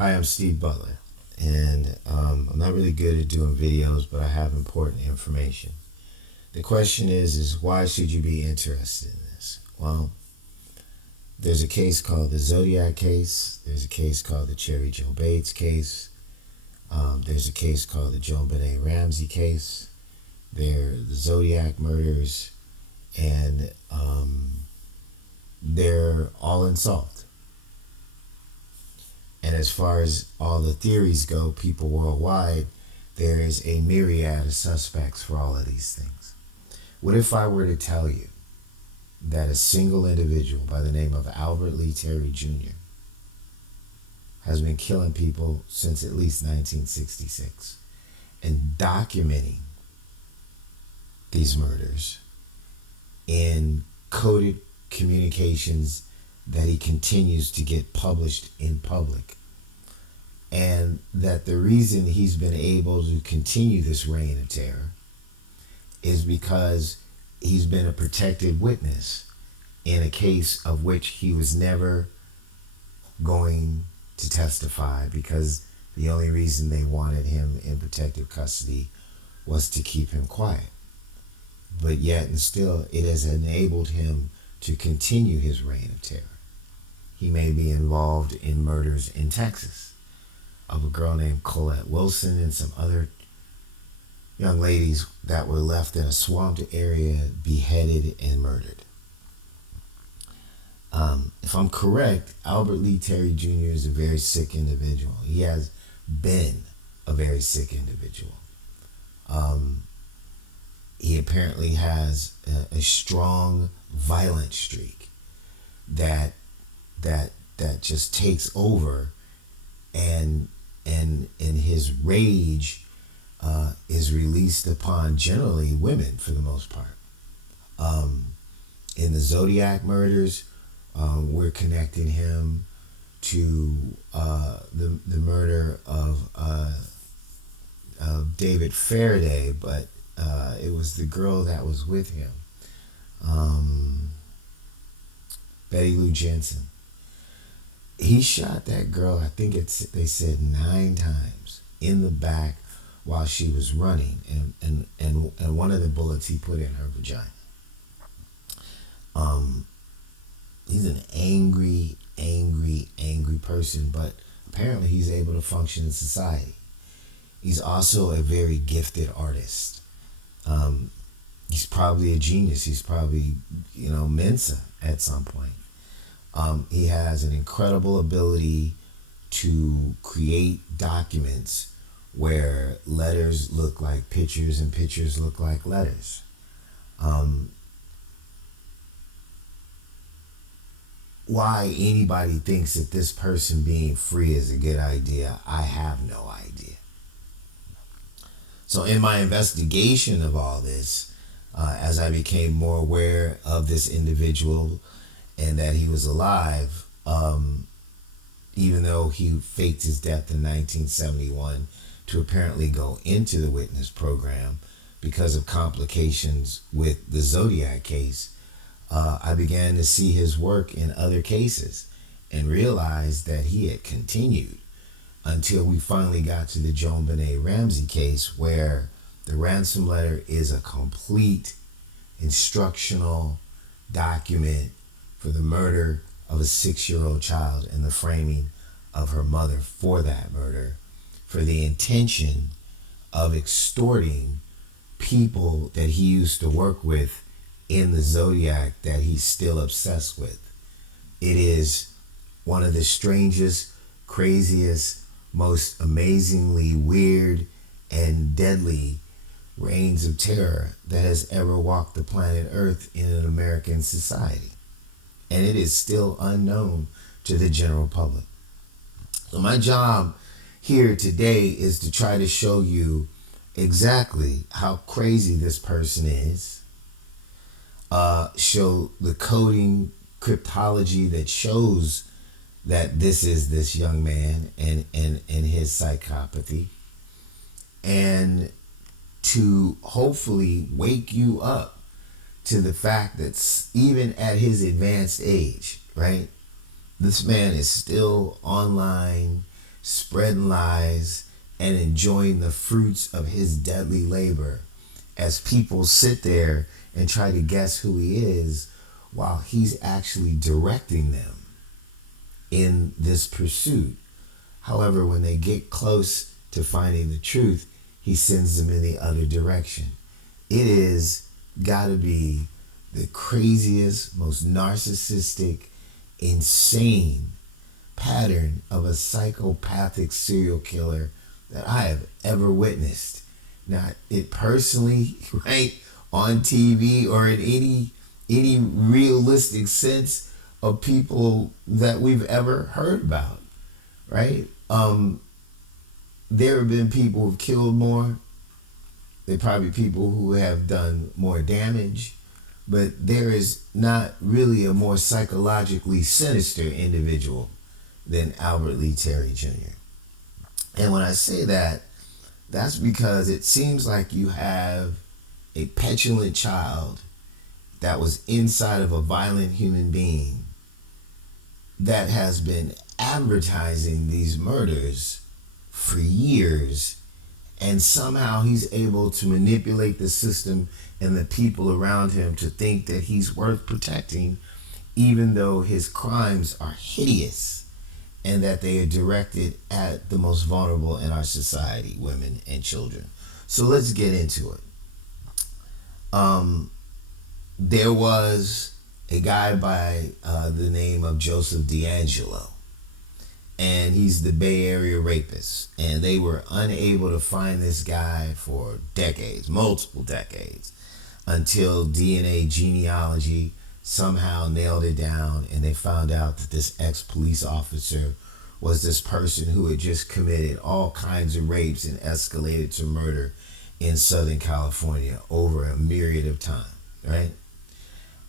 Hi, I'm Steve Butler, and I'm not really good at doing videos, but I have important information. The question is why should you be interested in this? Well, there's a case called the Zodiac case. There's a case called the Cheri Joe Bates case. There's a case called the JonBenet Ramsey case. They're the Zodiac murders, and they're all unsolved. And as far as all the theories go, people worldwide, there is a myriad of suspects for all of these things. What if I were to tell you that a single individual by the name of Albert Lee Terry Jr. has been killing people since at least 1966 and documenting these murders in coded communications that he continues to get published in public, and that the reason he's been able to continue this reign of terror is because he's been a protected witness in a case of which he was never going to testify, because the only reason they wanted him in protective custody was to keep him quiet. But yet and still, it has enabled him to continue his reign of terror. He may be involved in murders in Texas of a girl named Colette Wilson and some other young ladies that were left in a swamped area, beheaded and murdered. If I'm correct, Albert Lee Terry Jr. is a very sick individual. He has been a very sick individual. He apparently has a strong, violent streak that just takes over, and his rage is released upon generally women for the most part. In the Zodiac murders, we're connecting him to the murder of David Faraday, but it was the girl that was with him, Betty Lou Jensen. He shot that girl, I think they said 9 times in the back while she was running, and one of the bullets he put in her vagina. He's an angry person, but apparently he's able to function in society. He's also a very gifted artist. He's probably a genius. He's probably, Mensa at some point. He has an incredible ability to create documents where letters look like pictures and pictures look like letters. Why anybody thinks that this person being free is a good idea, I have no idea. So in my investigation of all this, as I became more aware of this individual and that he was alive, even though he faked his death in 1971 to apparently go into the witness program because of complications with the Zodiac case, I began to see his work in other cases and realized that he had continued until we finally got to the JonBenet Ramsey case, where the ransom letter is a complete instructional document for the murder of a 6-year-old child and the framing of her mother for that murder, for the intention of extorting people that he used to work with in the Zodiac that he's still obsessed with. It is one of the strangest, craziest, most amazingly weird and deadly reigns of terror that has ever walked the planet Earth in an American society. And it is still unknown to the general public. So my job here today is to try to show you exactly how crazy this person is, show the coding cryptology that shows that this is this young man and his psychopathy, and to hopefully wake you up to the fact that even at his advanced age, right, this man is still online spreading lies, and enjoying the fruits of his deadly labor as people sit there and try to guess who he is while he's actually directing them in this pursuit. However, when they get close to finding the truth, he sends them in the other direction. It is got to be the craziest, most narcissistic, insane pattern of a psychopathic serial killer that I have ever witnessed. Not it personally, right, on TV or in any realistic sense of people that we've ever heard about, right? There have been people who've killed more. There are probably people who have done more damage, but there is not really a more psychologically sinister individual than Albert Lee Terry Jr. And when I say that, that's because it seems like you have a petulant child that was inside of a violent human being that has been advertising these murders for years, and somehow he's able to manipulate the system and the people around him to think that he's worth protecting, even though his crimes are hideous and that they are directed at the most vulnerable in our society, women and children. So let's get into it. There was a guy by the name of Joseph D'Angelo, and he's the Bay Area rapist, and they were unable to find this guy for decades, multiple decades, until DNA genealogy somehow nailed it down, and they found out that this ex-police officer was this person who had just committed all kinds of rapes and escalated to murder in Southern California over a myriad of time, right?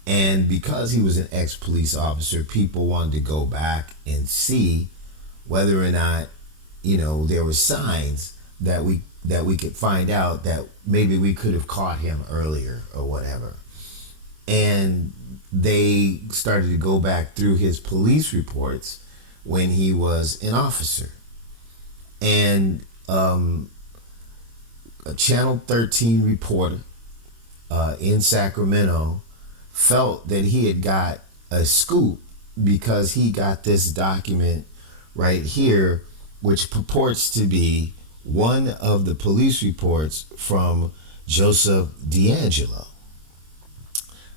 And because he was an ex-police officer, people wanted to go back and see whether or not, there were signs that we could find out that maybe we could have caught him earlier or whatever. And they started to go back through his police reports when he was an officer. And a Channel 13 reporter in Sacramento felt that he had got a scoop because he got this document right here, which purports to be one of the police reports from Joseph D'Angelo.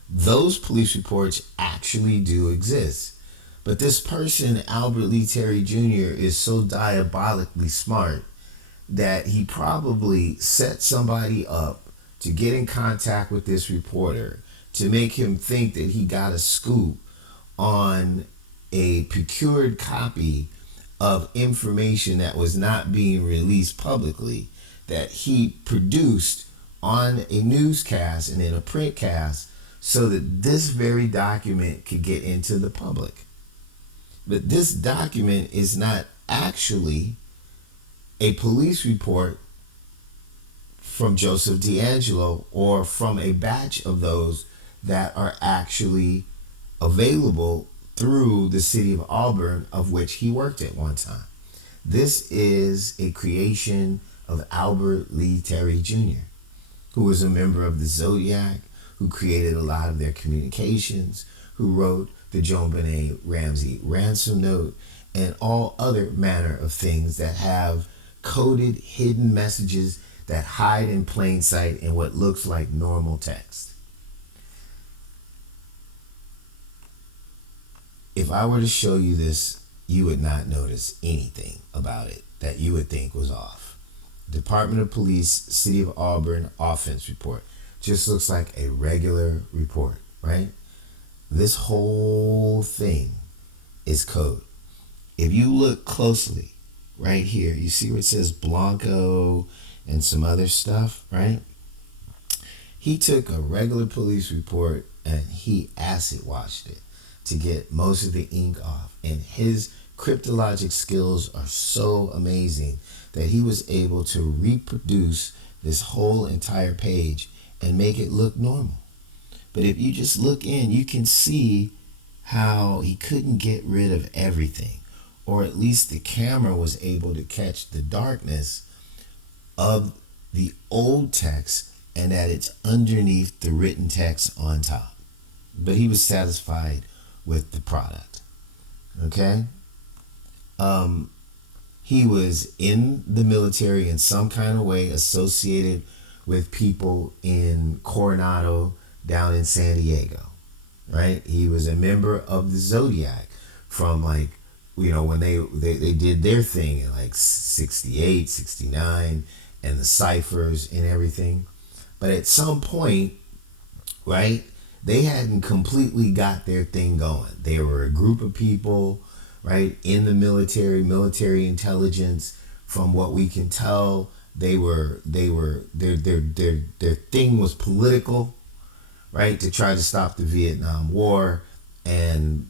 Those police reports actually do exist. But this person, Albert Lee Terry Jr., is so diabolically smart that he probably set somebody up to get in contact with this reporter to make him think that he got a scoop on a procured copy of information that was not being released publicly, that he produced on a newscast and in a print cast so that this very document could get into the public. But this document is not actually a police report from Joseph D'Angelo or from a batch of those that are actually available through the city of Auburn, of which he worked at one time. This is a creation of Albert Lee Terry Jr., who was a member of the Zodiac, who created a lot of their communications, who wrote the JonBenet Ramsey ransom note, and all other manner of things that have coded hidden messages that hide in plain sight in what looks like normal text. If I were to show you this, you would not notice anything about it that you would think was off. Department of Police, City of Auburn offense report. Just looks like a regular report, right? This whole thing is code. If you look closely, right here, you see where it says Blanco and some other stuff, right? He took a regular police report and he acid washed it to get most of the ink off. And his cryptologic skills are so amazing that he was able to reproduce this whole entire page and make it look normal. But if you just look in, you can see how he couldn't get rid of everything. or at least the camera was able to catch the darkness of the old text and that it's underneath the written text on top. But he was satisfied with the product. Okay? He was in the military in some kind of way, associated with people in Coronado down in San Diego, right? He was a member of the Zodiac from like, when they did their thing in like 68, 69, and the ciphers and everything. But at some point, right, they hadn't completely got their thing going. They were a group of people, right, in the military intelligence. From what we can tell, their thing was political, right, to try to stop the Vietnam War. And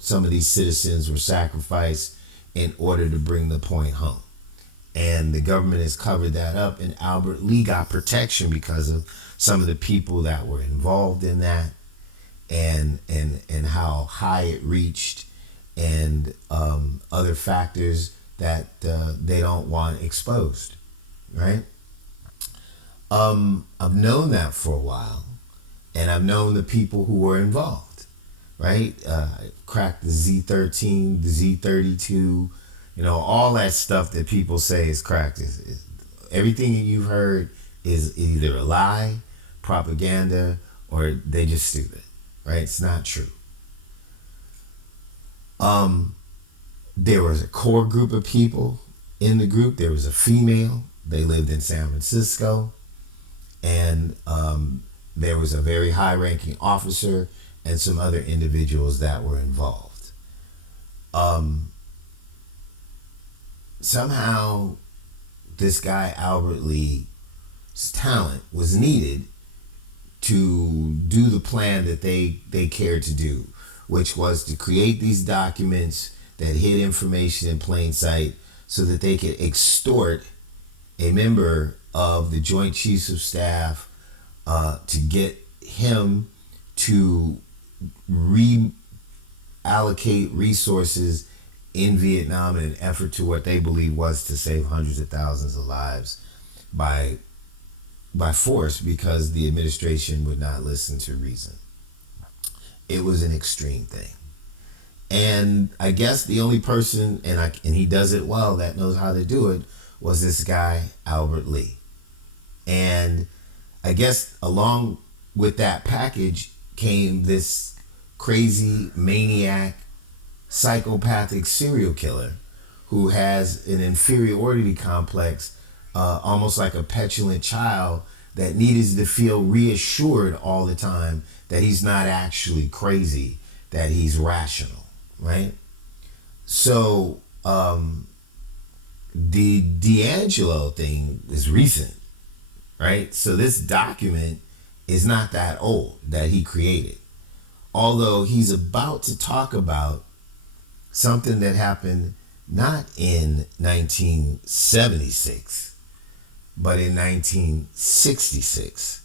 some of these citizens were sacrificed in order to bring the point home. And the government has covered that up, and Albert Lee got protection because of some of the people that were involved in that, and how high it reached, and other factors that they don't want exposed, right? I've known that for a while, and I've known the people who were involved, right? Cracked the Z13, the Z32, all that stuff that people say is cracked. Everything you've heard is either a lie, propaganda, or they just stupid, right? It's not true. There was a core group of people in the group. There was a female. They lived in San Francisco. And there was a very high-ranking officer and some other individuals that were involved. Somehow, this guy, Albert Lee's talent was needed to do the plan that they cared to do, which was to create these documents that hid information in plain sight so that they could extort a member of the Joint Chiefs of Staff to get him to reallocate resources in Vietnam in an effort to what they believe was to save hundreds of thousands of lives by force, because the administration would not listen to reason. It was an extreme thing. And I guess the only person, and he does it well, that knows how to do it, was this guy, Albert Lee. And I guess along with that package came this crazy maniac, psychopathic serial killer who has an inferiority complex, almost like a petulant child that needed to feel reassured all the time that he's not actually crazy, that he's rational, right? So the D'Angelo thing is recent, right? So this document is not that old that he created. Although he's about to talk about something that happened not in 1976, but in 1966.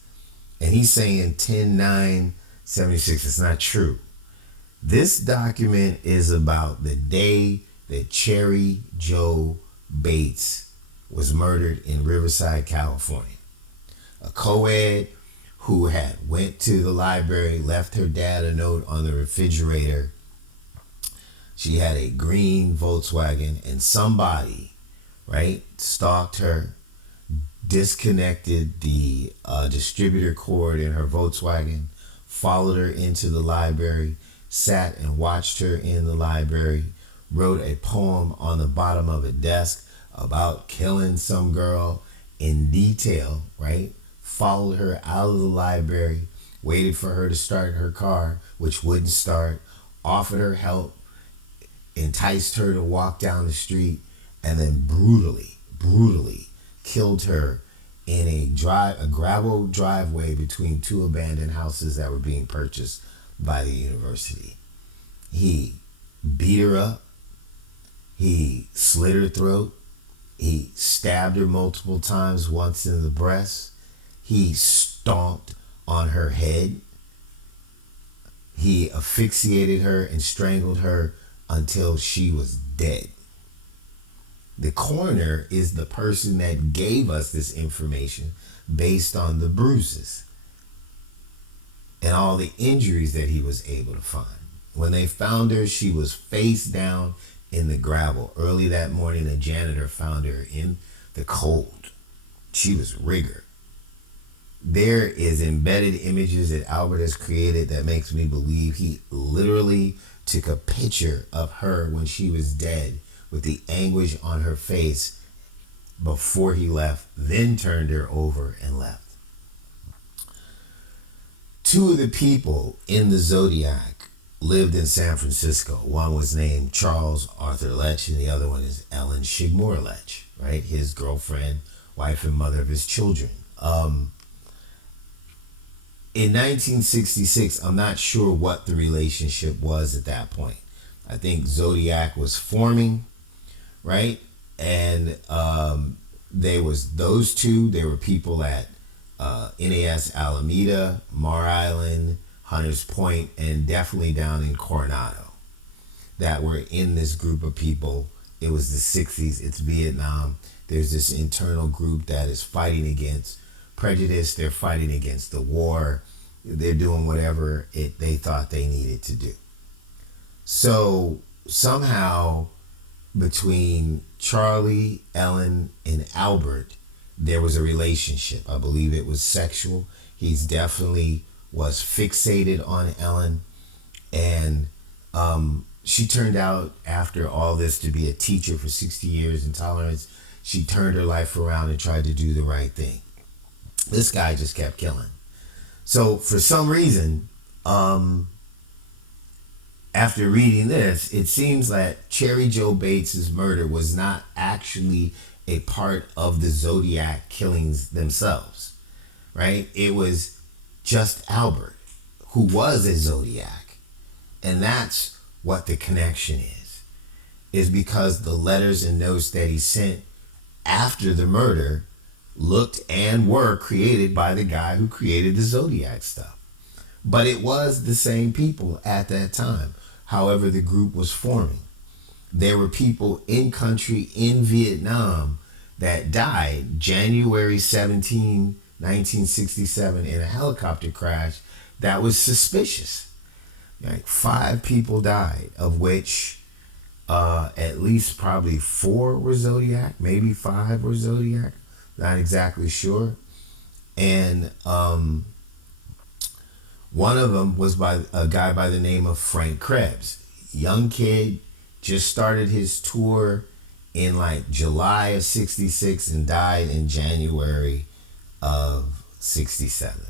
And he's saying 10/9/76. It's not true. This document is about the day that Cheri Jo Bates was murdered in Riverside, California. A co-ed who had went to the library, left her dad a note on the refrigerator. She had a green Volkswagen, and somebody, right, stalked her, disconnected the distributor cord in her Volkswagen, followed her into the library, sat and watched her in the library, wrote a poem on the bottom of a desk about killing some girl in detail, right? Followed her out of the library, waited for her to start her car, which wouldn't start, offered her help, enticed her to walk down the street, and then brutally killed her in a gravel driveway between two abandoned houses that were being purchased by the university. He beat her up. He slit her throat. He stabbed her multiple times, once in the breast. He stomped on her head. He asphyxiated her and strangled her until she was dead. The coroner is the person that gave us this information based on the bruises and all the injuries that he was able to find. When they found her, she was face down in the gravel. Early that morning, a janitor found her in the cold. She was rigor. There is embedded images that Albert has created that makes me believe he literally took a picture of her when she was dead with the anguish on her face before he left, then turned her over and left. Two of the people in the Zodiac lived in San Francisco. One was named Charles Arthur Letch, and the other one is Ellen Shigmore Letch, right? His girlfriend, wife, and mother of his children. In 1966, I'm not sure what the relationship was at that point. I think Zodiac was forming, right? And there was those two. There were people at NAS Alameda, Mar Island, Hunters Point, and definitely down in Coronado that were in this group of people. It was the 60s. It's Vietnam. There's this internal group that is fighting against prejudice. They're fighting against the war. They're doing whatever they thought they needed to do. So somehow between Charlie, Ellen, and Albert, there was a relationship. I believe it was sexual. He's definitely was fixated on Ellen. And she turned out, after all this, to be a teacher for 60 years in tolerance. She turned her life around and tried to do the right thing. This guy just kept killing. So for some reason, after reading this, it seems that Cheri Jo Bates's murder was not actually a part of the Zodiac killings themselves, right? It was just Albert, who was a Zodiac. And that's what the connection is because the letters and notes that he sent after the murder looked and were created by the guy who created the Zodiac stuff. But it was the same people at that time. However, the group was forming. There were people in country in Vietnam that died January 17, 1967 in a helicopter crash that was suspicious. Like 5 people died, of which at least probably 4 were Zodiac, maybe 5 were Zodiac. Not exactly sure. And one of them was by a guy by the name of Frank Krebs. Young kid, just started his tour in like July of 66 and died in January of 67.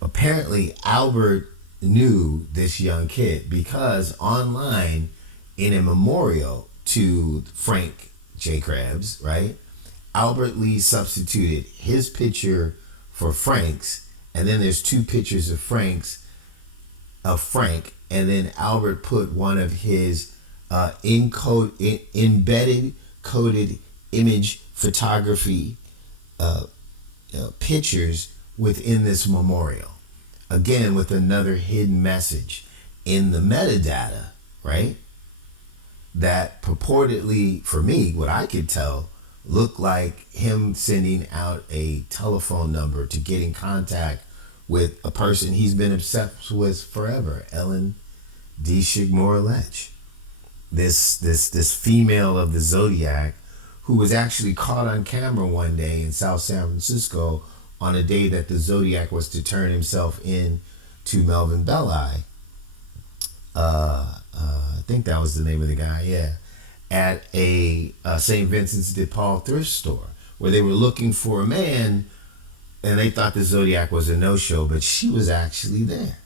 Apparently, Albert knew this young kid because online in a memorial to Frank J. Krebs, right? Albert Lee substituted his picture for Frank's, and then there's 2 pictures of Frank, and then Albert put one of his embedded coded image photography pictures within this memorial. Again, with another hidden message in the metadata, right? That purportedly, for me, what I could tell, looked like him sending out a telephone number to get in contact with a person he's been obsessed with forever, Ellen D. Shigmore Letch. This female of the Zodiac who was actually caught on camera one day in South San Francisco on a day that the Zodiac was to turn himself in to Melvin Belli. I think that was the name of the guy, yeah. At a St. Vincent's de Paul thrift store where they were looking for a man and they thought the Zodiac was a no-show, but she was actually there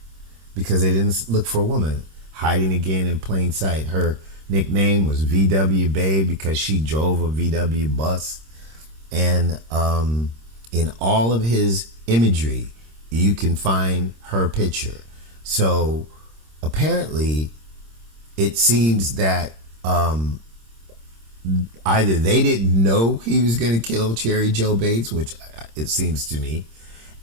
because they didn't look for a woman, hiding again in plain sight. Her nickname was VW Babe because she drove a VW bus. And in all of his imagery, you can find her picture. So apparently it seems that either they didn't know he was going to kill Cheri Jo Bates, which it seems to me,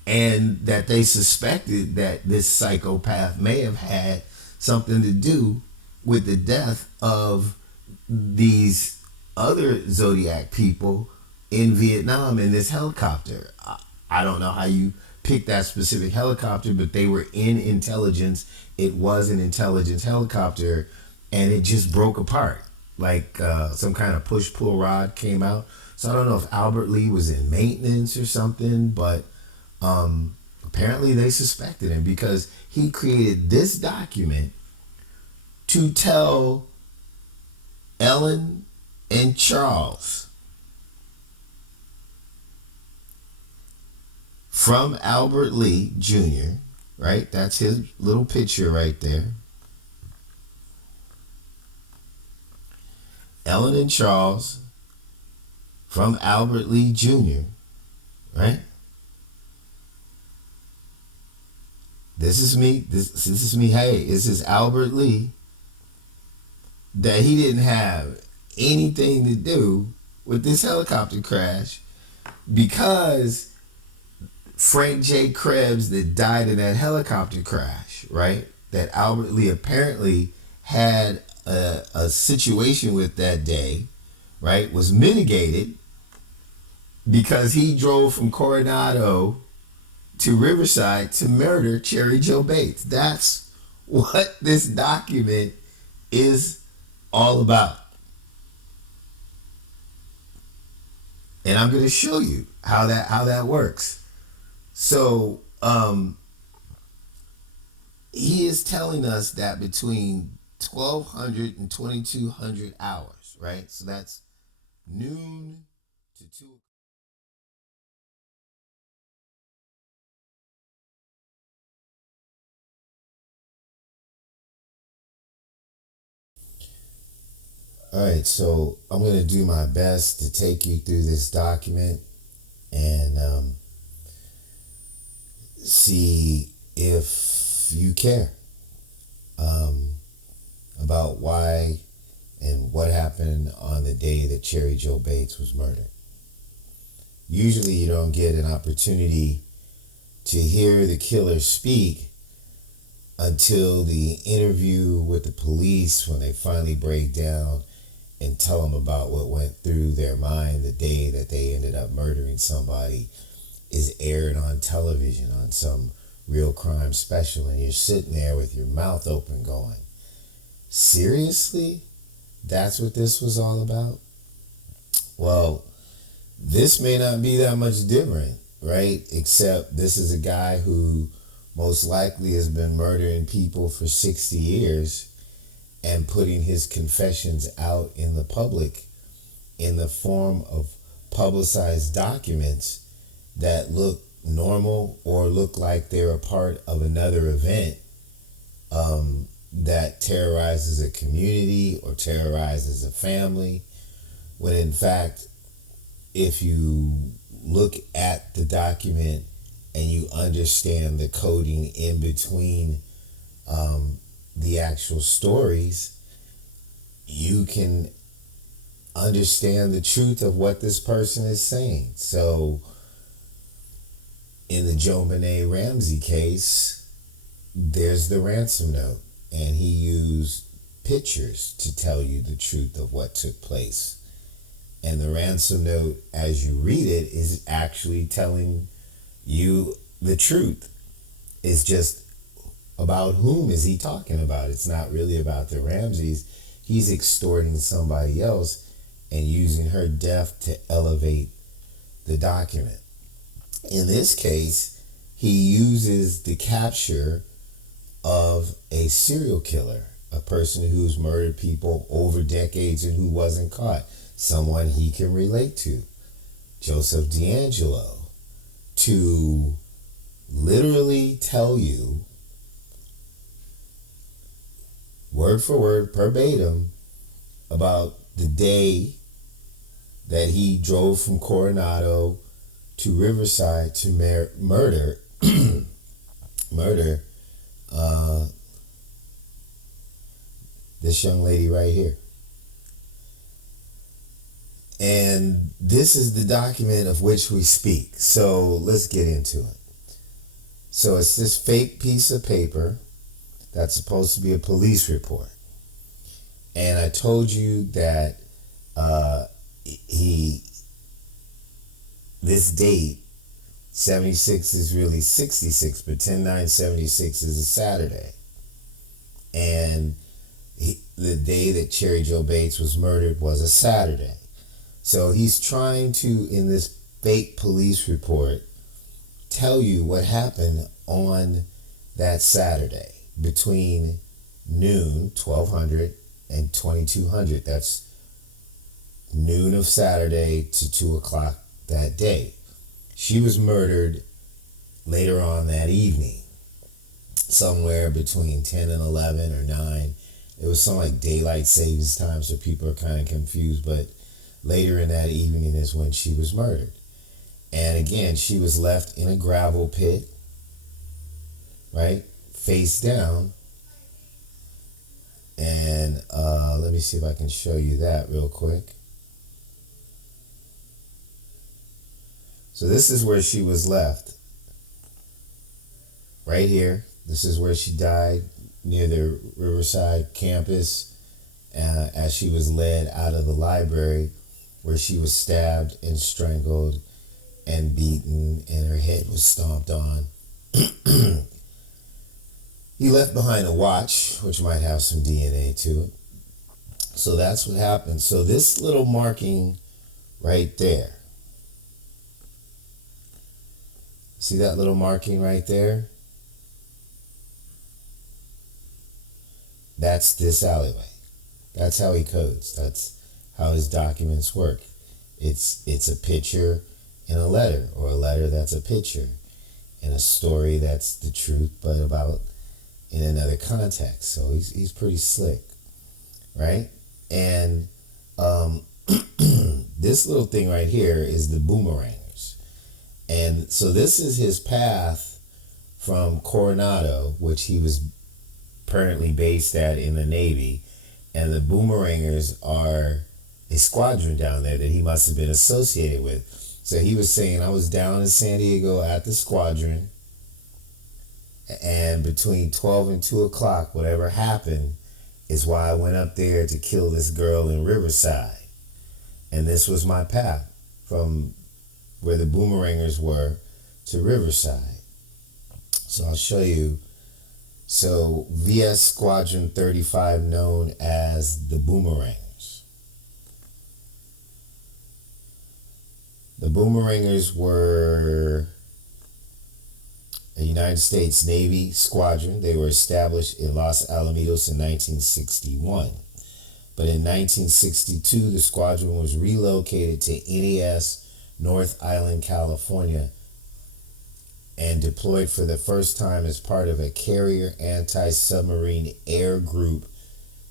and that they suspected that this psychopath may have had something to do with the death of these other Zodiac people in Vietnam in this helicopter. I don't know how you picked that specific helicopter, but they were in intelligence. It was an intelligence helicopter, and it just broke apart. Like some kind of push pull rod came out. So I don't know if Albert Lee was in maintenance or something, but apparently they suspected him because he created this document to tell Ellen and Charles from Albert Lee Jr., right? That's his little picture right there. Ellen and Charles from Albert Lee Jr., right? This is me. This is me. Hey, this is Albert Lee. That he didn't have anything to do with this helicopter crash because Frank J. Krebs that died in that helicopter crash, right? That Albert Lee apparently had a situation with that day, right? Was mitigated because he drove from Coronado to Riverside to murder Cheri Jo Bates. That's what this document is all about. And I'm going to show you how that works. So he is telling us that between 1200 and 2200 hours, right? So that's noon to 2. All right, so I'm going to do my best to take you through this document and see if you care about why and what happened on the day that Cheri Jo Bates was murdered. Usually you don't get an opportunity to hear the killer speak until the interview with the police when they finally break down and tell them about what went through their mind the day that they ended up murdering somebody is aired on television on some real crime special, and you're sitting there with your mouth open going, seriously? That's what this was all about? Well, this may not be that much different, right? Except this is a guy who most likely has been murdering people for 60 years and putting his confessions out in the public in the form of publicized documents that look normal or look like they're a part of another event that terrorizes a community or terrorizes a family, when in fact, if you look at the document and you understand the coding in between the actual stories, you can understand the truth of what this person is saying. So in the JonBenet Ramsey case, there's the ransom note, and he used pictures to tell you the truth of what took place. And the ransom note, as you read it, is actually telling you the truth. It's just about whom is he talking about? It's not really about the Ramseys. He's extorting somebody else and using her death to elevate the document. In this case, he uses the capture of a serial killer, a person who's murdered people over decades and who wasn't caught, someone he can relate to, Joseph D'Angelo, to literally tell you word for word, verbatim, about the day that he drove from Coronado to Riverside to murder this young lady right here. And this is the document of which we speak. So let's get into it. So it's this fake piece of paper that's supposed to be a police report. And I told you that he this date 76 is really 66, but 10/9/76 is a Saturday. And the day that Cheri Jo Bates was murdered was a Saturday. So he's trying to, in this fake police report, tell you what happened on that Saturday between noon, 1200, and 2200. That's noon of Saturday to 2 o'clock that day. She was murdered later on that evening, somewhere between 10 and 11 or 9. It was some like daylight savings time, so people are kind of confused, but later in that evening is when she was murdered. And again, she was left in a gravel pit, right, face down. And let me see if I can show you that real quick. So this is where she was left, right here. This is where she died, near the Riverside campus, as she was led out of the library, where she was stabbed and strangled and beaten, and her head was stomped on. He left behind a watch, which might have some DNA to it. So that's what happened. So this little marking right there, see that little marking right there? That's this alleyway. That's how he codes. That's how his documents work. It's a picture and a letter, or a letter that's a picture, and a story that's the truth, but about in another context. So he's pretty slick, right? And this little thing right here is the boomerangers. And so this is his path from Coronado, which he was apparently based at in the Navy, and the boomerangers are a squadron down there that he must have been associated with. So he was saying, I was down in San Diego at the squadron, and between 12 and 2 o'clock, whatever happened is why I went up there to kill this girl in Riverside. And this was my path from where the boomerangers were to Riverside. So I'll show you. So VS Squadron 35, known as the Boomerangers. The Boomerangers were a United States Navy squadron. They were established in Los Alamitos in 1961. But in 1962, the squadron was relocated to NES, North Island, California, and deployed for the first time as part of a carrier anti-submarine air group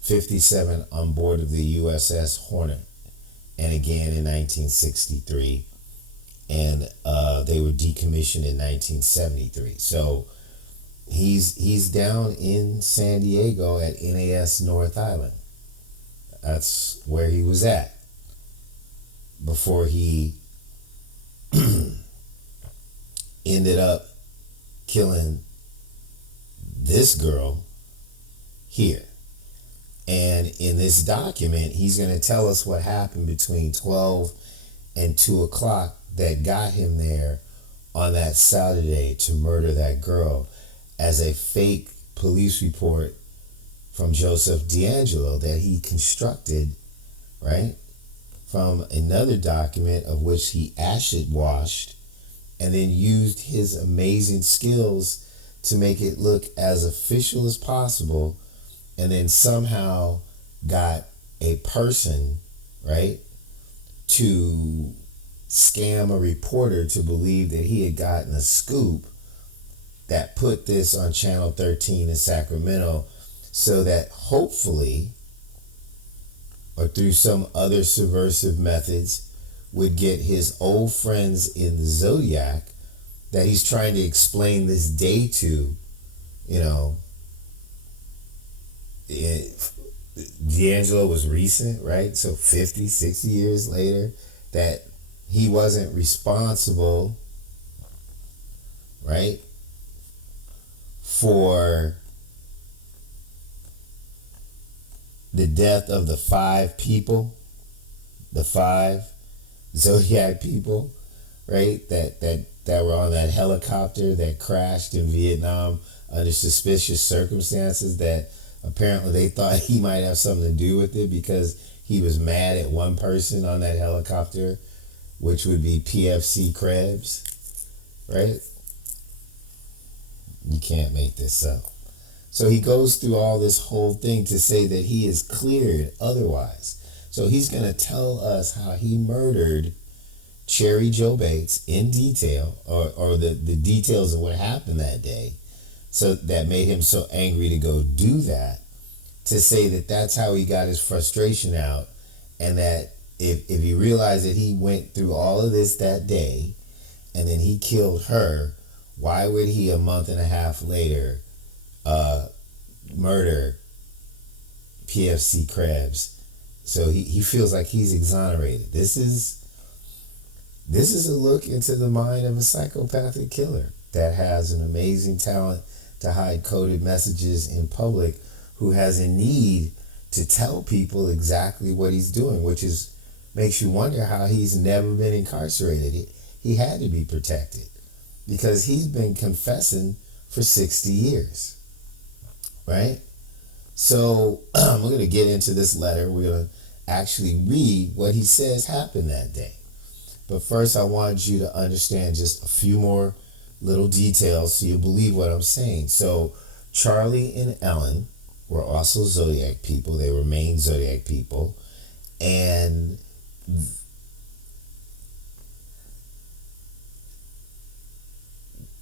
57 on board of the USS Hornet, and again in 1963. And they were decommissioned in 1973. So he's down in San Diego at NAS North Island. That's where he was at before he ended up killing this girl here. And in this document, he's going to tell us what happened between 12 and 2 o'clock that got him there on that Saturday to murder that girl, as a fake police report from Joseph D'Angelo that he constructed, right, from another document of which he acid washed, and then used his amazing skills to make it look as official as possible, and then somehow got a person, right, to scam a reporter to believe that he had gotten a scoop that put this on Channel 13 in Sacramento, so that hopefully, or through some other subversive methods, would get his old friends in the Zodiac that he's trying to explain this day to, you know. D'Angelo was recent, right? So 50, 60 years later, that he wasn't responsible, right, for the death of the five people, the five Zodiac people, right? That were on that helicopter that crashed in Vietnam under suspicious circumstances, that apparently they thought he might have something to do with it because he was mad at one person on that helicopter, which would be PFC Krebs, right? You can't make this up. So he goes through all this whole thing to say that he is cleared otherwise. So he's going to tell us how he murdered Cheri Jo Bates in detail, or the details of what happened that day. So that made him so angry to go do that, to say that that's how he got his frustration out, and that if he realized that he went through all of this that day and then he killed her, why would he a month and a half later murder PFC Krebs? So he feels like he's exonerated. This is a look into the mind of a psychopathic killer that has an amazing talent to hide coded messages in public, who has a need to tell people exactly what he's doing, which is makes you wonder how he's never been incarcerated. He had to be protected because he's been confessing for 60 years, right? So we're going to get into this letter. We're going to actually read what he says happened that day. But first, I want you to understand just a few more little details so you believe what I'm saying. So Charlie and Ellen were also Zodiac people. They remain Zodiac people. And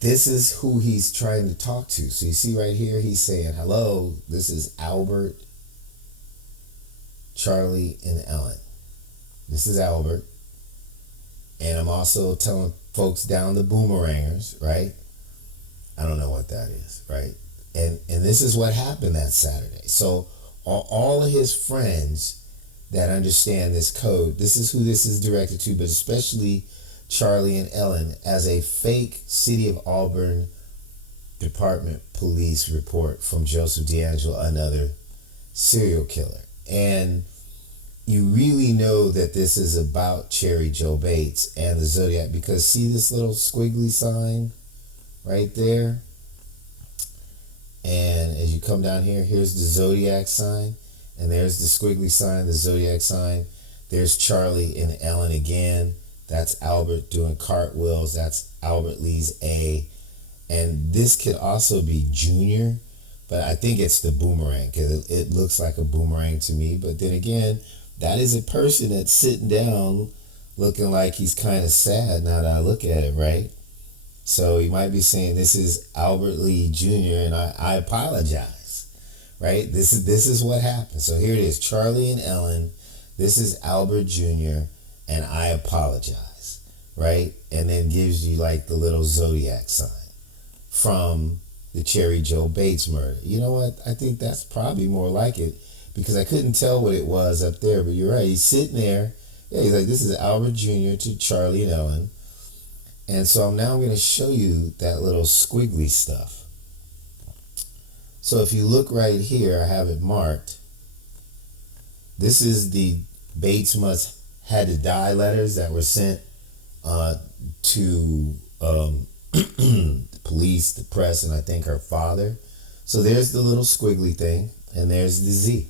this is who he's trying to talk to. So you see right here, he's saying, hello, this is Albert, Charlie, and Ellen. This is Albert. And I'm also telling folks down the boomerangers, right? I don't know what that is, right? And this is what happened that Saturday. So all of his friends that understand this code, this is who this is directed to, but especially Charlie and Ellen, as a fake City of Auburn Department Police report from Joseph D'Angelo, another serial killer. And you really know that this is about Cheri Jo Bates and the Zodiac, because see this little squiggly sign right there? And as you come down here, here's the Zodiac sign, and there's the squiggly sign, the Zodiac sign. There's Charlie and Ellen again. That's Albert doing cartwheels. That's Albert Lee's A. And this could also be Junior, but I think it's the boomerang, because it looks like a boomerang to me. But then again, that is a person that's sitting down looking like he's kind of sad now that I look at it, right? So you might be saying, this is Albert Lee Jr., and I apologize, right? This is what happened. So here it is, Charlie and Ellen. This is Albert Jr., and I apologize, right? And then gives you like the little Zodiac sign from the Cheri Jo Bates murder. You know what? I think that's probably more like it, because I couldn't tell what it was up there, but you're right. He's sitting there. Yeah, he's like, this is Albert Jr. to Charlie and Ellen. And so now I'm going to show you that little squiggly stuff. So if you look right here, I have it marked. This is the Bates must had to die letters that were sent to the police, the press, and I think her father. So there's the little squiggly thing, and there's the Z.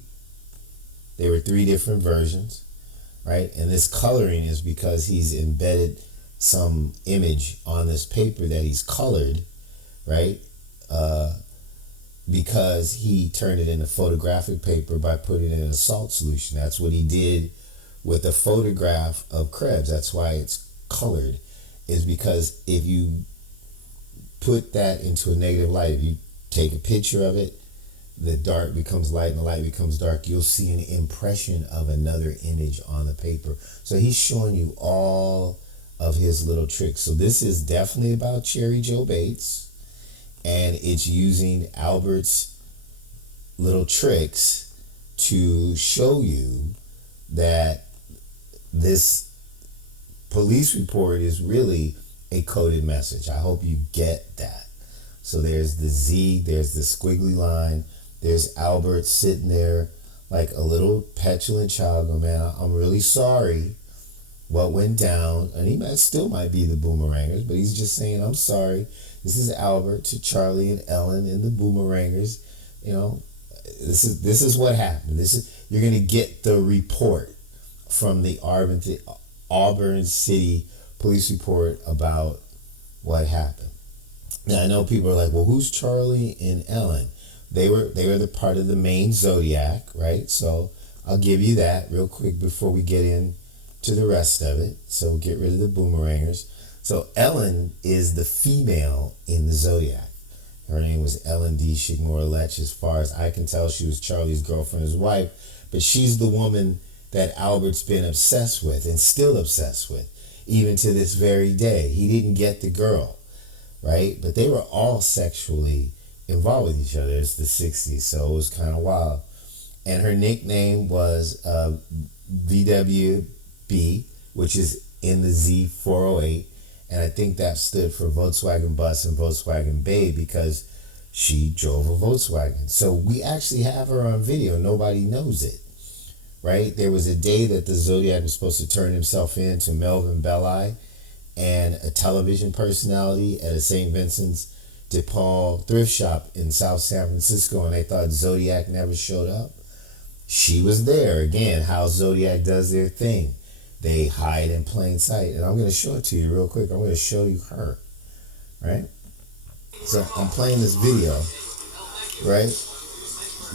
There were 3 different versions, right? And this coloring is because he's embedded some image on this paper that he's colored, right? Because he turned it into photographic paper by putting it in a salt solution. That's what he did with a photograph of Krebs. That's why it's colored, is because if you put that into a negative light, if you take a picture of it, the dark becomes light and the light becomes dark, you'll see an impression of another image on the paper. So he's showing you all of his little tricks. So this is definitely about Cheri Jo Bates, and it's using Albert's little tricks to show you that this police report is really a coded message. I hope you get that. So there's the Z, there's the squiggly line, there's Albert sitting there like a little petulant child, go, man, I'm really sorry what went down. And he might be the Boomerangers, but he's just saying, I'm sorry. This is Albert to Charlie and Ellen and the Boomerangers. You know, this is what happened. You're gonna get the report from the Auburn City police report about what happened. Now I know people are like, well, who's Charlie and Ellen? They were the part of the main Zodiac, right? So I'll give you that real quick before we get in to the rest of it. So we'll get rid of the Boomerangers. So Ellen is the female in the Zodiac. Her name was Ellen D. Shigmore-Letch. As far as I can tell, she was Charlie's girlfriend, his wife. But she's the woman that Albert's been obsessed with and still obsessed with, even to this very day. He didn't get the girl, right? But they were all sexually involved with each other. It's the 60s, so it was kind of wild. And her nickname was VWB, which is in the Z408. And I think that stood for Volkswagen Bus and Volkswagen Babe, because she drove a Volkswagen. So we actually have her on video. Nobody knows it, right? There was a day that the Zodiac was supposed to turn himself in to Melvin Belli, and a television personality at a St. Vincent's de Paul thrift shop in South San Francisco, and they thought Zodiac never showed up. She was there. Again, how Zodiac does their thing. They hide in plain sight. And I'm going to show it to you real quick. I'm going to show you her, right? So I'm playing this video, right?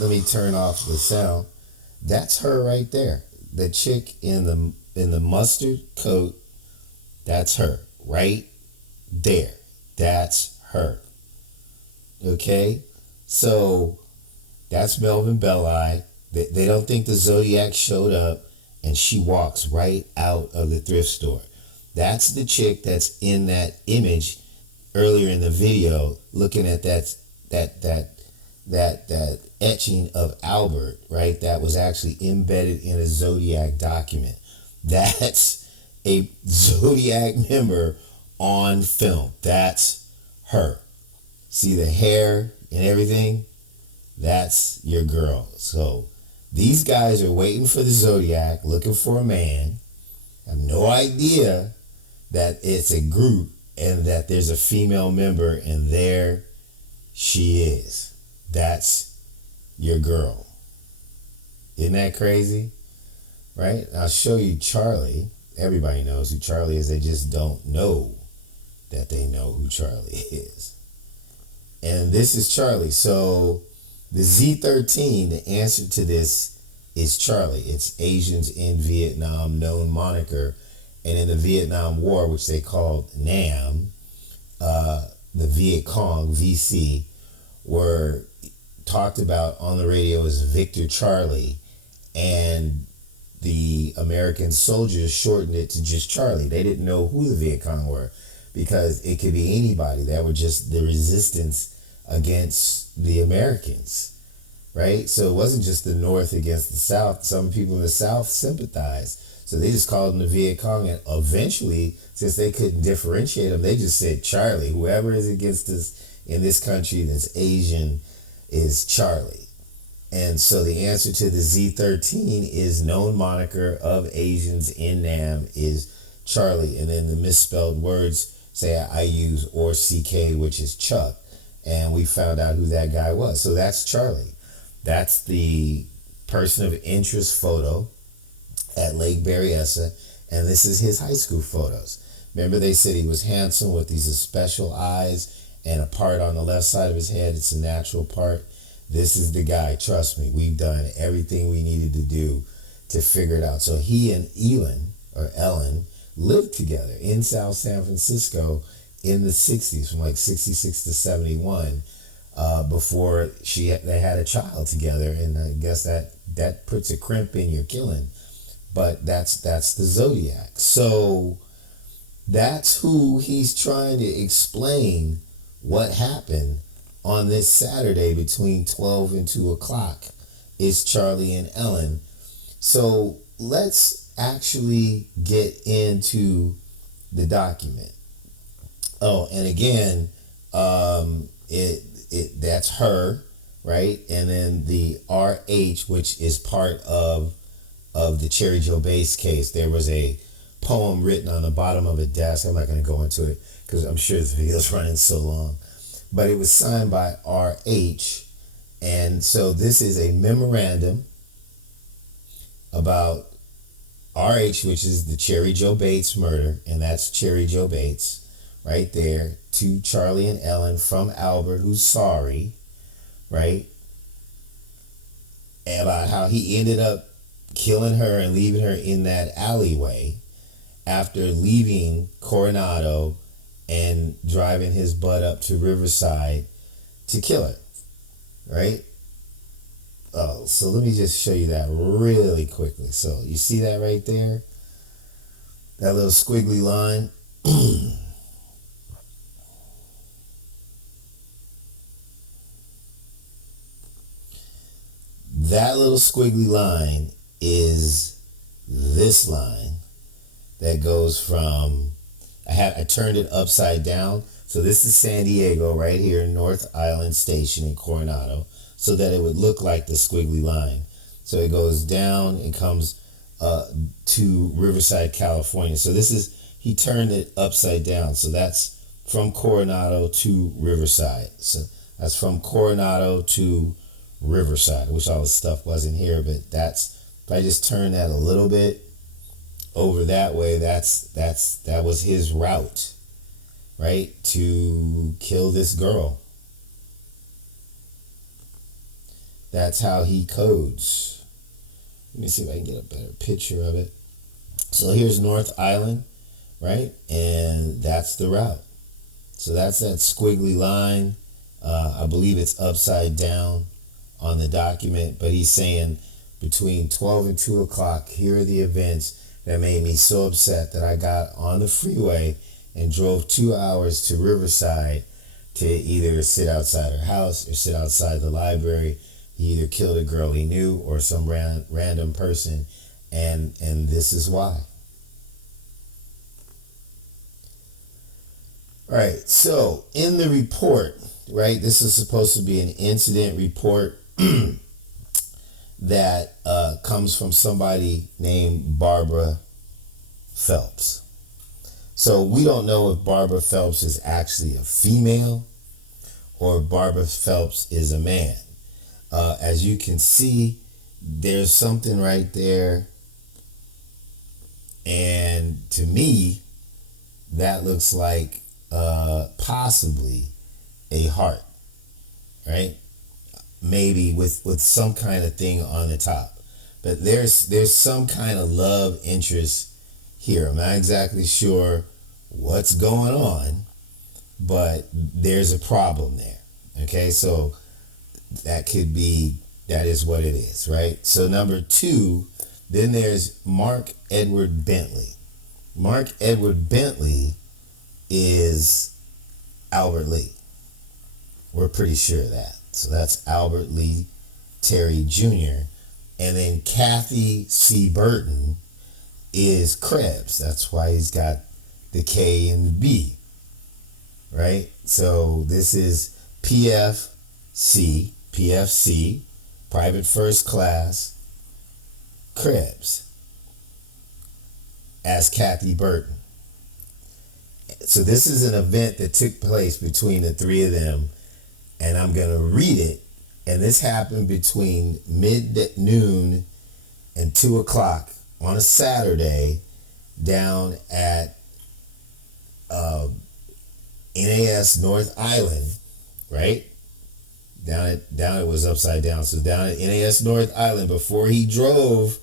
Let me turn off the sound. That's her right there. The chick in the mustard coat, that's her right there. That's her. Okay? So that's Melvin Belli. They don't think the Zodiac showed up, and she walks right out of the thrift store. That's the chick that's in that image earlier in the video, looking at that etching of Albert, right? That was actually embedded in a Zodiac document. That's a Zodiac member on film. That's her. See the hair and everything? That's your girl. So these guys are waiting for the Zodiac, looking for a man. Have no idea that it's a group and that there's a female member, and there she is. That's your girl. Isn't that crazy? Right? I'll show you Charlie. Everybody knows who Charlie is. They just don't know that they know who Charlie is. And this is Charlie. So the Z13, the answer to this is Charlie. It's Asians in Vietnam, known moniker. And in the Vietnam War, which they called Nam, the Viet Cong, VC, were talked about on the radio as Victor Charlie. And the American soldiers shortened it to just Charlie. They didn't know who the Viet Cong were, because it could be anybody. That were just the resistance against the Americans, right? So it wasn't just the North against the South. Some people in the South sympathized. So they just called them the Viet Cong, and eventually, since they couldn't differentiate them, they just said Charlie. Whoever is against us in this country that's Asian is Charlie. And so the answer to the Z13 is known moniker of Asians in Nam is Charlie. And then the misspelled words say I use or CK, which is Chuck. And we found out who that guy was. So that's Charlie. That's the person of interest photo at Lake Berryessa. And this is his high school photos. Remember, they said he was handsome with these special eyes and a part on the left side of his head. It's a natural part. This is the guy. Trust me. We've done everything we needed to do to figure it out. So he and Ellen lived together in South San Francisco in the 60s, from like 66 to 71, before they had a child together. And I guess that puts a crimp in your killing. But that's the Zodiac. So that's who he's trying to explain what happened on this Saturday between 12 and 2 o'clock is Charlie and Ellen. So let's actually get into the document. Oh, and again, that's her. right? And then the RH, which is part of the Cheri Jo Bates case. There was a poem written on the bottom of a desk. I'm not going to go into it because I'm sure the video's running so long. But it was signed by RH. And so this is a memorandum about RH, which is the Cheri Jo Bates murder. And that's Cheri Jo Bates right there, to Charlie and Ellen from Albert, who's sorry, right? About how he ended up killing her and leaving her in that alleyway after leaving Coronado and driving his butt up to Riverside to kill her, right? Oh, so let me just show you that really quickly. So you see that right there? That little squiggly line? That little squiggly line is this line that goes from, I turned it upside down. So this is San Diego right here, North Island Station in Coronado, so that it would look like the squiggly line. So it goes down and comes to Riverside, California. So this is, he turned it upside down. So that's from Coronado to Riverside. So that's from Coronado to Riverside. I wish all this stuff wasn't here, but that's, if I just turn that a little bit over that way, that was his route, right, to kill this girl. That's how he codes. Let me see if I can get a better picture of it. So here's North Island, right, and that's the route. So that's that squiggly line. I believe it's upside down on the document, but he's saying between 12 and 2 o'clock, here are the events that made me so upset that I got on the freeway and drove 2 hours to Riverside to either sit outside her house or sit outside the library. He either killed a girl he knew or some random person, and this is why. All right, so in the report, right, this is supposed to be an incident report that comes from somebody named Barbara Phelps. So we don't know if Barbara Phelps is actually a female or if Barbara Phelps is a man. As you can see, there's something right there, and to me, that looks like possibly a heart, right? Maybe with some kind of thing on the top, but there's some kind of love interest here. I'm not exactly sure what's going on, but there's a problem there. Okay, so that is what it is, right? So number 2, then there's Mark Edward Bentley. Mark Edward Bentley is Albert Lee. We're pretty sure of that. So that's Albert Lee Terry Jr. And then Kathy C. Burton is Krebs. That's why he's got the K and the B, right? So this is PFC, Private First Class, Krebs, as Kathy Burton. So this is an event that took place between the three of them, and I'm going to read it. And this happened between mid-noon and 2 o'clock on a Saturday down at NAS North Island, right? Down it was upside down. So down at NAS North Island before he drove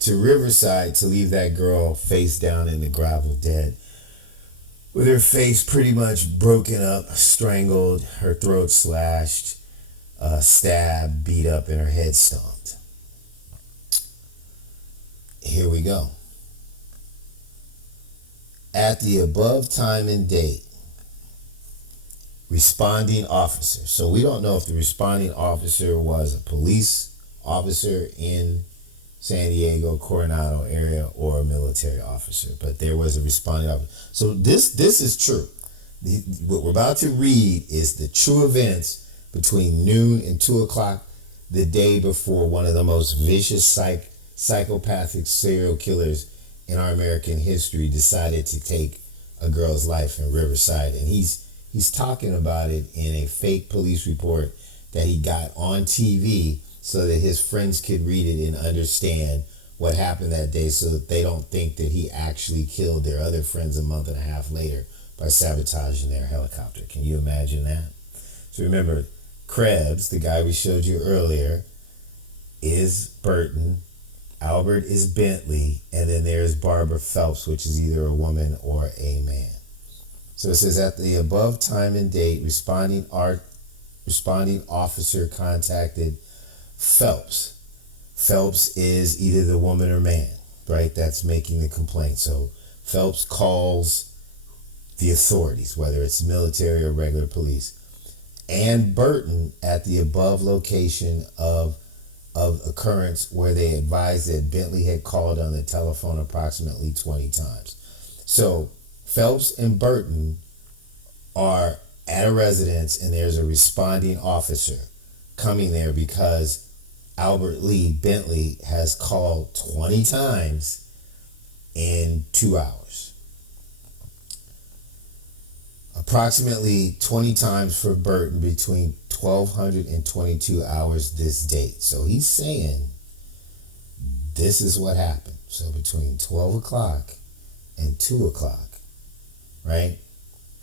to Riverside to leave that girl face down in the gravel dead, with her face pretty much broken up, strangled, her throat slashed, stabbed, beat up, and her head stomped. Here we go. At the above time and date, responding officer. So we don't know if the responding officer was a police officer in San Diego, Coronado area, or a military officer, but there was a responding officer. So this is true. What we're about to read is the true events between noon and 2 o'clock the day before one of the most vicious psychopathic serial killers in our American history decided to take a girl's life in Riverside. And he's talking about it in a fake police report that he got on TV so that his friends could read it and understand what happened that day, so that they don't think that he actually killed their other friends a month and a half later by sabotaging their helicopter. Can you imagine that? So remember, Krebs, the guy we showed you earlier, is Burton, Albert is Bentley, and then there's Barbara Phelps, which is either a woman or a man. So it says, at the above time and date, responding officer contacted Phelps. Phelps is either the woman or man, right? That's making the complaint. So Phelps calls the authorities, whether it's military or regular police, and Burton at the above location of occurrence, where they advised that Bentley had called on the telephone approximately 20 times. So Phelps and Burton are at a residence, and there's a responding officer coming there because Albert Lee Bentley has called 20 times in 2 hours. Approximately 20 times for Burton between 1200 and 22 hours this date. So he's saying this is what happened. So between 12 o'clock and 2 o'clock, right?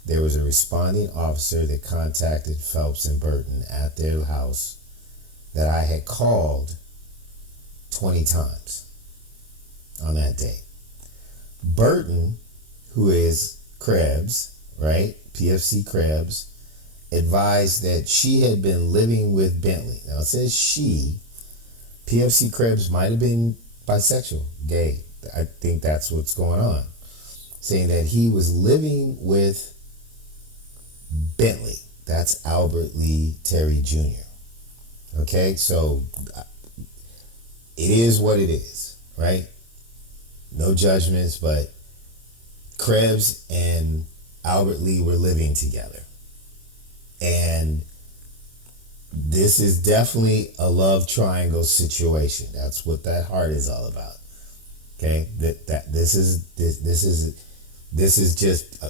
There was a responding officer that contacted Phelps and Burton at their house that I had called 20 times on that day. Burton, who is Krebs, right? PFC Krebs, advised that she had been living with Bentley. Now it says she. PFC Krebs might have been bisexual, gay. I think that's what's going on. Saying that he was living with Bentley. That's Albert Lee Terry Jr. Okay, so it is what it is, right? No judgments, but Krebs and Albert Lee were living together. And this is definitely a love triangle situation. That's what that heart is all about. Okay, this is just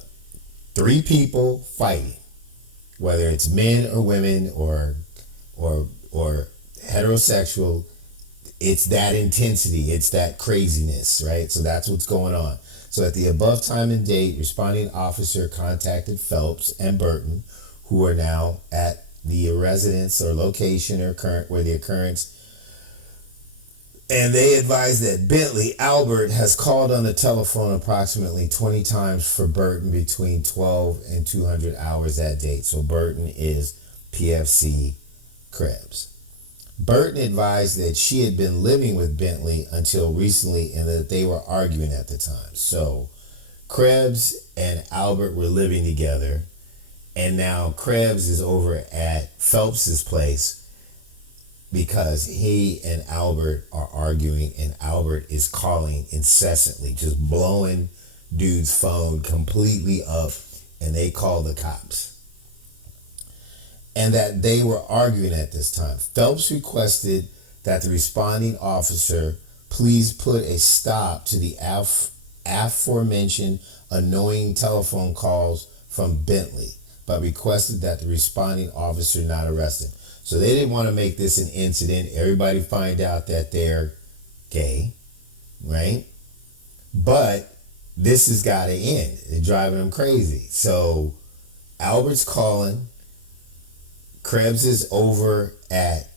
three people fighting, whether it's men or women or heterosexual. It's that intensity, it's that craziness, right? So that's what's going on. So at the above time and date, responding officer contacted Phelps and Burton, who are now at the residence or location or where the occurrence, and they advised that Bentley, Albert, has called on the telephone approximately 20 times for Burton between 12 and 200 hours that date. So Burton is PFC Krebs. Burton advised that she had been living with Bentley until recently and that they were arguing at the time. So Krebs and Albert were living together, and now Krebs is over at Phelps's place because he and Albert are arguing, and Albert is calling incessantly, just blowing dude's phone completely up, and they call the cops. And that they were arguing at this time. Phelps requested that the responding officer please put a stop to the aforementioned annoying telephone calls from Bentley, but requested that the responding officer not arrest him. So they didn't want to make this an incident. Everybody find out that they're gay, right? But this has got to end. It's driving them crazy. So Albert's calling. Krebs is over at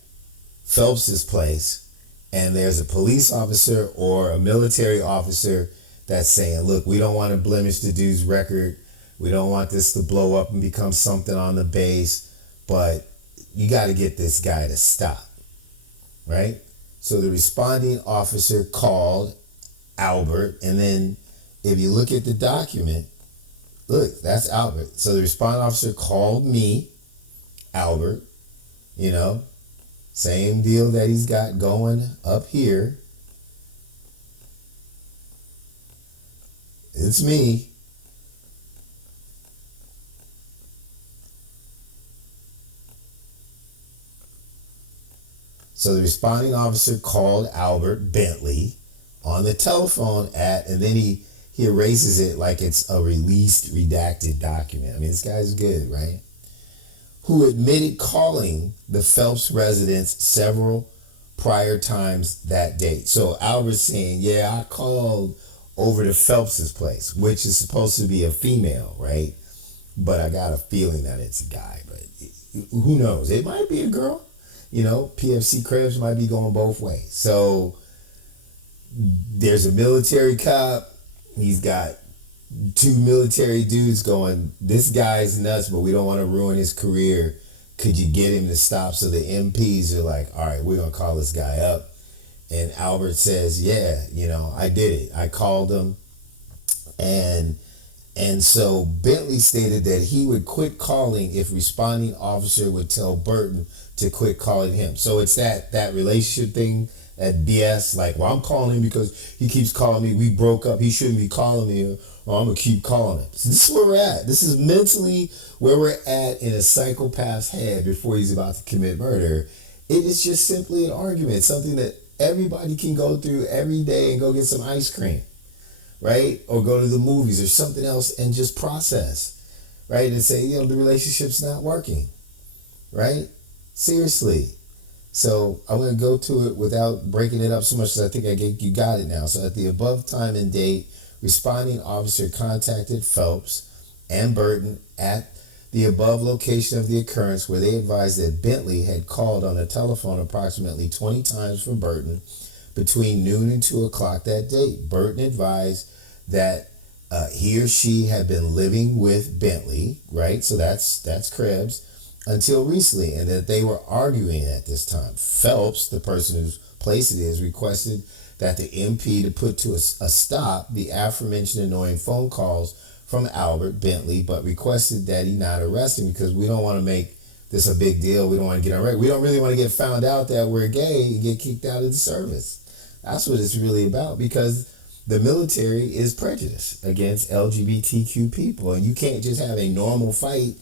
Phelps's place, and there's a police officer or a military officer that's saying, look, we don't want to blemish the dude's record. We don't want this to blow up and become something on the base, but you got to get this guy to stop, right? So the responding officer called Albert, and then if you look at the document, look, that's Albert. So the responding officer called me, Albert, same deal that he's got going up here. It's me. So the responding officer called Albert Bentley on the telephone and then he erases it like it's a released redacted document. I mean, this guy's good, right? Who admitted calling the Phelps residence several prior times that date. So Albert's saying, yeah, I called over to Phelps's place, which is supposed to be a female, right? But I got a feeling that it's a guy, but who knows? It might be a girl. You know, PFC Krebs might be going both ways. So there's a military cop. He's got two military dudes going, this guy's nuts, but we don't want to ruin his career. Could you get him to stop? So the MPs are like, all right, we're going to call this guy up. And Albert says, yeah, you know, I did it. I called him. And so Bentley stated that he would quit calling if responding officer would tell Burton to quit calling him. So it's that relationship thing, that BS, like, well, I'm calling him because he keeps calling me. We broke up. He shouldn't be calling me, or I'm going to keep calling him. So this is where we're at. This is mentally where we're at in a psychopath's head before he's about to commit murder. It is just simply an argument, something that everybody can go through every day and go get some ice cream, right? Or go to the movies or something else and just process, right? And say, you know, the relationship's not working, right? Seriously. So I'm going to go to it without breaking it up so much as I think you got it now. So at the above time and date, responding officer contacted Phelps and Burton at the above location of the occurrence, where they advised that Bentley had called on the telephone approximately 20 times for Burton between noon and 2 o'clock that day. Burton advised that he or she had been living with Bentley, right? So that's Krebs, until recently, and that they were arguing at this time. Phelps, the person whose place it is, requested that the MP to put to a stop the aforementioned annoying phone calls from Albert Bentley, but requested that he not arrest him because we don't want to make this a big deal. We don't want to get arrested. We don't really want to get found out that we're gay and get kicked out of the service. That's what it's really about, because the military is prejudiced against LGBTQ people, and you can't just have a normal fight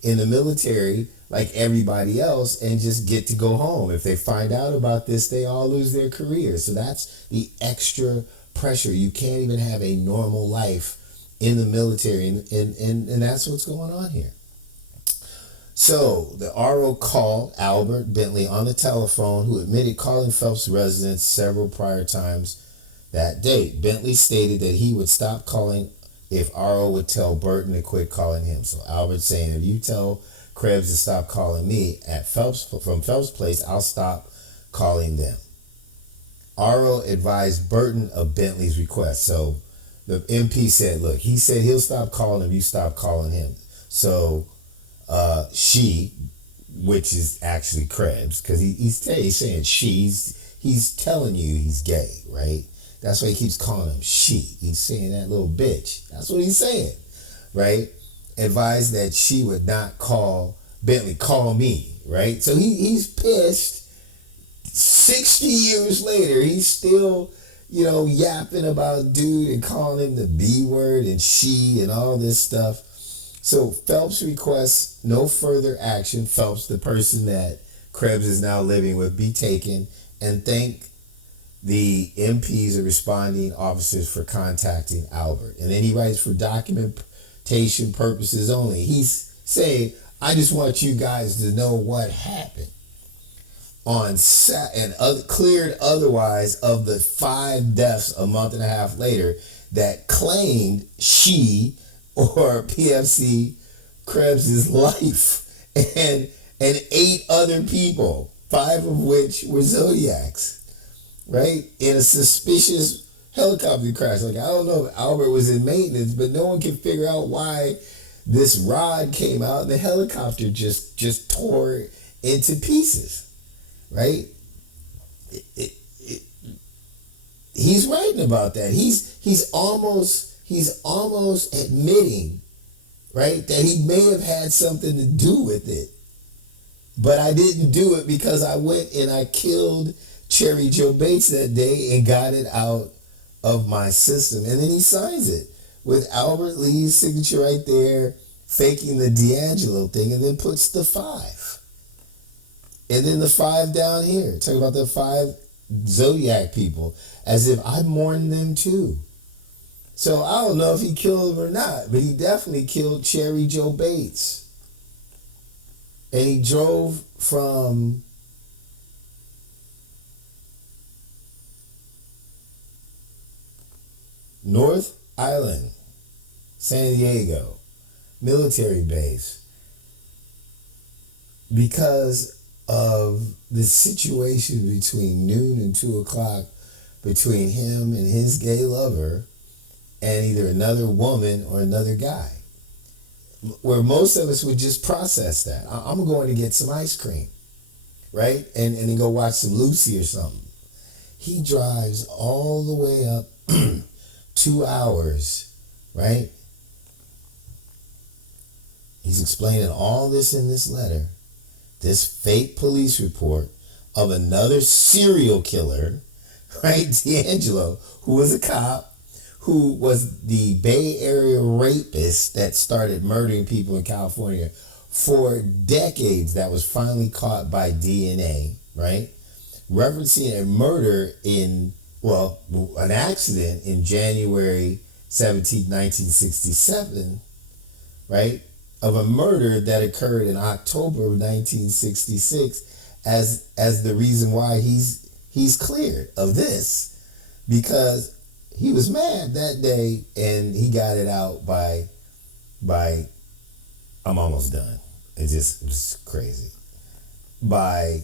in the military like everybody else and just get to go home. If they find out about this, they all lose their careers. So that's the extra pressure. You can't even have a normal life in the military, and that's what's going on here. So the RO called Albert Bentley on the telephone, who admitted calling Phelps' residence several prior times that day. Bentley stated that he would stop calling if RO would tell Burton to quit calling him. So Albert's saying, if you tell Krebs to stop calling me from Phelps' place, I'll stop calling them. RO advised Burton of Bentley's request. So the MP said, look, he said he'll stop calling him, you stop calling him. So she, which is actually Krebs, because he's saying he's telling you he's gay, right? That's why he keeps calling him she. He's saying that little bitch. That's what he's saying, right? Advised that she would not call Bentley, call me, right? So he's pissed. 60 years later, he's still, yapping about dude and calling him the B word and she and all this stuff. So Phelps requests no further action. Phelps, the person that Krebs is now living with, be taken, and thank the MPs or responding officers for contacting Albert. And then he writes, for documentation purposes only. He's saying, I just want you guys to know what happened cleared otherwise of the 5 deaths a month and a half later that claimed she or PFC Krebs' life, and 8 other people, 5 of which were Zodiacs, right? In a suspicious helicopter crash. Like, I don't know if Albert was in maintenance, but no one can figure out why this rod came out and the helicopter just tore into pieces, right? He's writing about that. He's almost admitting, right, that he may have had something to do with it, but I didn't do it because I went and I killed Cheri Joe Bates that day and got it out of my system. And then he signs it with Albert Lee's signature right there, faking the D'Angelo thing, and then puts the 5. And then the 5 down here. Talk about the 5 Zodiac people. As if I mourn them too. So I don't know if he killed him or not, but he definitely killed Cheri Joe Bates. And he drove from North Island, San Diego, military base, because of the situation between noon and 2 o'clock between him and his gay lover and either another woman or another guy. Where most of us would just process that. I'm going to get some ice cream, right? And then go watch some Lucy or something. He drives all the way up 2 hours, right? He's explaining all this in this letter, this fake police report of another serial killer, right? D'Angelo, who was a cop, who was the Bay Area rapist that started murdering people in California for decades, that was finally caught by DNA, right? Referencing a murder an accident in January 17, 1967, right? Of a murder that occurred in October of 1966 as the reason why he's cleared of this, because he was mad that day and he got it out by I'm almost done. It was crazy. By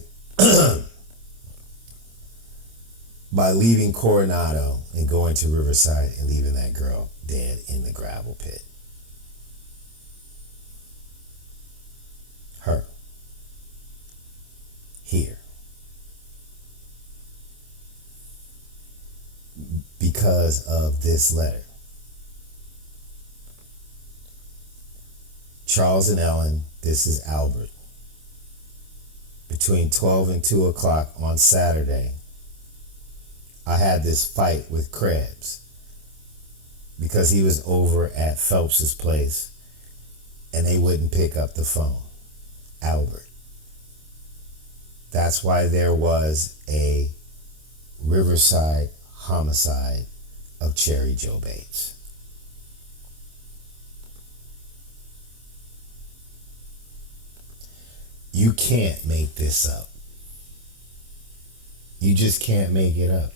by leaving Coronado and going to Riverside and leaving that girl dead in the gravel pit. Her. Here. Because of this letter. Charles and Ellen, this is Albert. Between 12 and 2 o'clock on Saturday, I had this fight with Krebs because he was over at Phelps's place and they wouldn't pick up the phone. Albert. That's why there was a Riverside homicide of Cheri Joe Bates. You can't make this up. You just can't make it up.